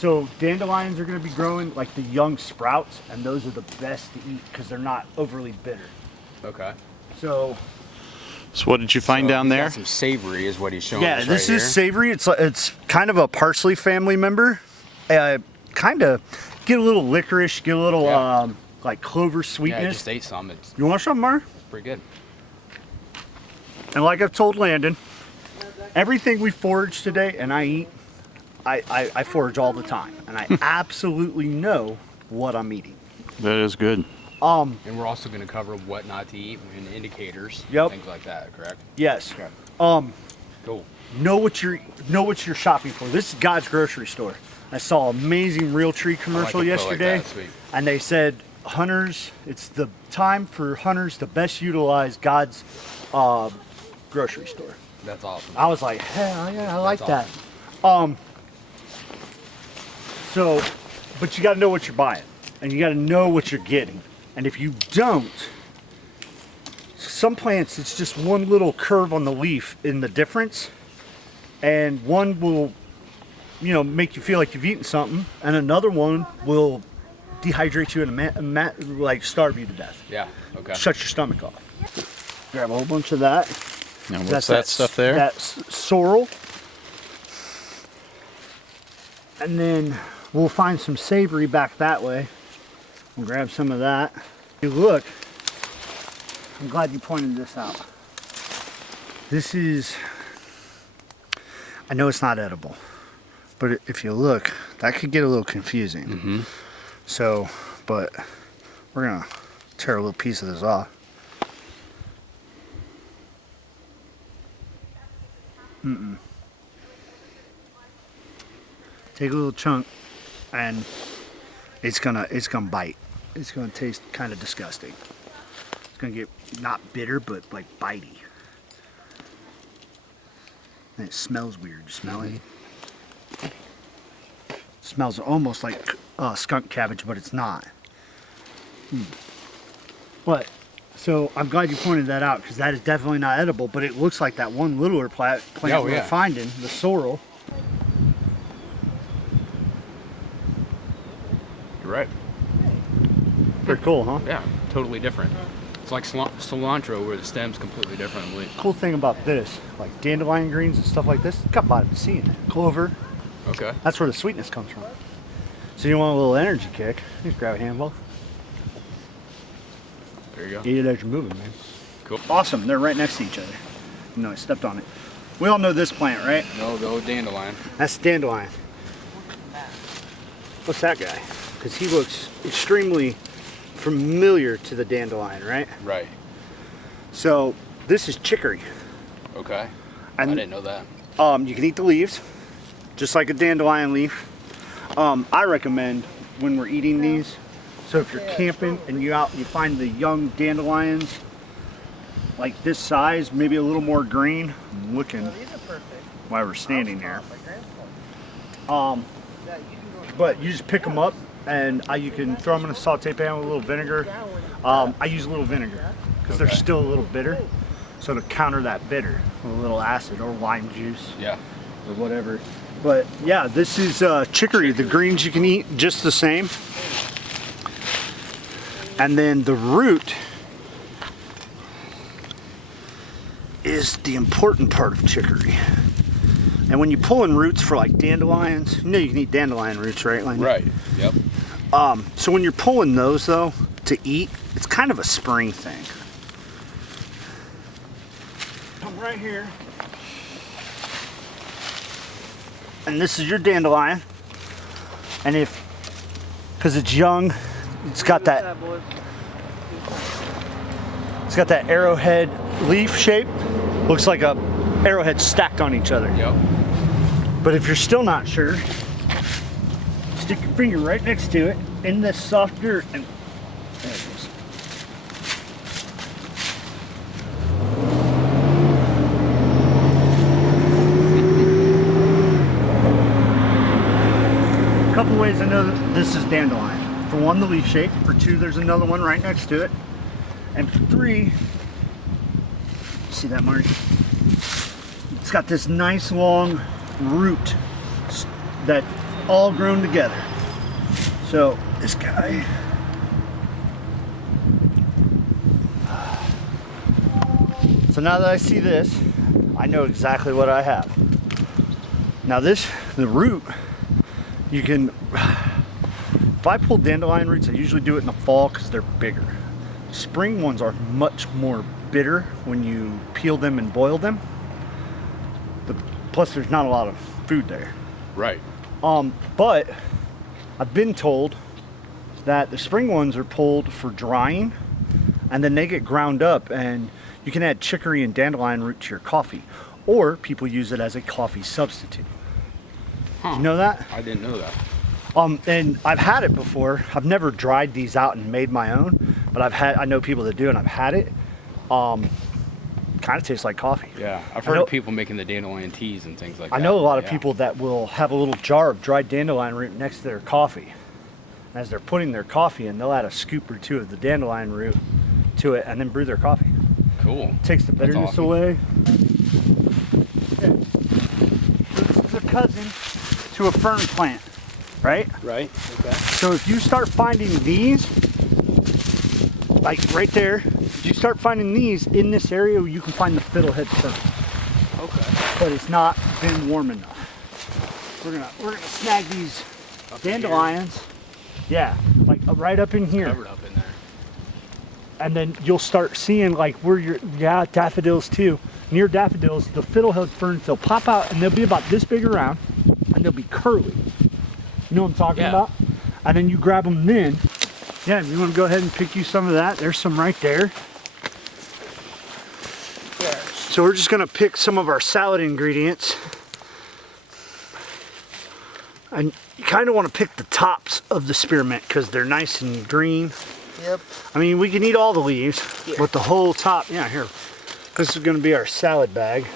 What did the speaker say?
So dandelions are going to be growing like the young sprouts, and those are the best to eat because they're not overly bitter. Okay. So what did you find down he's there? got some savory is what he's showing yeah, us this right is here. savory. It's kind of a parsley family member. Kind of get a little licorice, get a little like clover sweetness. Yeah, I just ate some. It's You want some, Mar? pretty good. And like I've told Landon, everything we forage today and I eat, I forage all the time, and I absolutely know what I'm eating. That is good. And we're also going to cover what not to eat and indicators, things like that. Correct? Yes. Okay. Cool. Know what you're shopping for. This is God's grocery store. I saw an amazing Real Tree commercial yesterday, and they said hunters. It's the time for hunters to best utilize God's grocery store. That's awesome. I was like, hell yeah, I like that. So, but you got to know what you're buying, and you got to know what you're getting. And if you don't, some plants, it's just one little curve on the leaf in the difference, and one will, you know, make you feel like you've eaten something, and another one will dehydrate you and like starve you to death. Yeah. Okay. Shut your stomach off. Grab a whole bunch of that. Now what's that stuff there? That's sorrel. And then we'll find some savory back that way. We'll grab some of that. You look, I'm glad you pointed this out. This is, I know it's not edible, but if you look, that could get a little confusing. Mm-hmm. So, but we're gonna tear a little piece of this off. Take a little chunk, and it's gonna bite. It's gonna taste kind of disgusting. It's gonna get not bitter, but like bitey. And it smells weird. You smell it? It smells almost like skunk cabbage, but it's not. But so I'm glad you pointed that out, because that is definitely not edible. But it looks like that one littler plant we're finding, the sorrel. You're right. Pretty cool, huh? Yeah. Totally different. It's like cilantro, where the stem's completely different. Cool thing about this, like dandelion greens and stuff like this, it's got vitamin C in it. Clover. Okay. That's where the sweetness comes from. So you want a little energy kick, just grab a handful. There you go. Eat it as you're moving, man. Cool. Awesome. They're right next to each other. No, I stepped on it. We all know this plant, right? No, the old dandelion. That's dandelion. What's that guy? Because he looks extremely familiar to the dandelion, right? Right. So this is chicory. Okay. And I didn't know that. you can eat the leaves, just like a dandelion leaf. I recommend when we're eating these, so if you're camping and you find the young dandelions like this size, maybe a little more green. I'm looking while we're standing there. But you just pick them up, and you can throw them in a saute pan with a little vinegar. I use a little vinegar because they're still a little bitter, so to counter that bitter with a little acid or lime juice. Yeah. Or whatever. But yeah, this is chicory. The greens you can eat just the same. And then the root is the important part of chicory. And when you pull in roots for like dandelions, you know you can eat dandelion roots, right, Landon? Right. Yep. So when you're pulling those though, to eat, it's kind of a spring thing. Come right here. And this is your dandelion. And because it's young, it's got that arrowhead leaf shape. Looks like a arrowhead stacked on each other. Yep. But if you're still not sure, stick your finger right next to it in this soft dirt, and there it goes. A couple ways I know that this is dandelion. For one, the leaf shape. For two, there's another one right next to it. And for three, see that, Marty? It's got this nice long root that all grown together. So this guy, so now that I see this, I know exactly what I have. Now the root, you can, if I pull dandelion roots, I usually do it in the fall because they're bigger. Spring ones are much more bitter when you peel them and boil them. Plus there's not a lot of food there. Right. But I've been told that the spring ones are pulled for drying, and then they get ground up, and you can add chicory and dandelion root to your coffee, or people use it as a coffee substitute. Huh. Did you know that? I didn't know that. And I've had it before. I've never dried these out and made my own, but I know people that do, and I've had it. Kind of tastes like coffee. Yeah, I've heard of people making the dandelion teas and things like that. I know a lot of people that will have a little jar of dried dandelion root next to their coffee. As they're putting their coffee in, they'll add a scoop or two of the dandelion root to it and then brew their coffee. Cool. Takes the bitterness away. Okay. So this is a cousin to a fern plant, right? Right. Okay. So if you start finding these, like right there, if you start finding these in this area, you can find the fiddlehead fern. Okay. But it's not been warm enough. We're gonna snag these dandelions. Yeah, like right up in here. Covered up in there. And then you'll start seeing like where daffodils too. Near daffodils, the fiddlehead ferns, they'll pop out and they'll be about this big around and they'll be curly. You know what I'm talking about? And then you grab them then. Yeah, you want to go ahead and pick you some of that. There's some right there. So we're just gonna pick some of our salad ingredients. And you kind of want to pick the tops of the spearmint because they're nice and green. Yep. I mean, we can eat all the leaves, but the whole top, yeah, here. This is going to be our salad bag.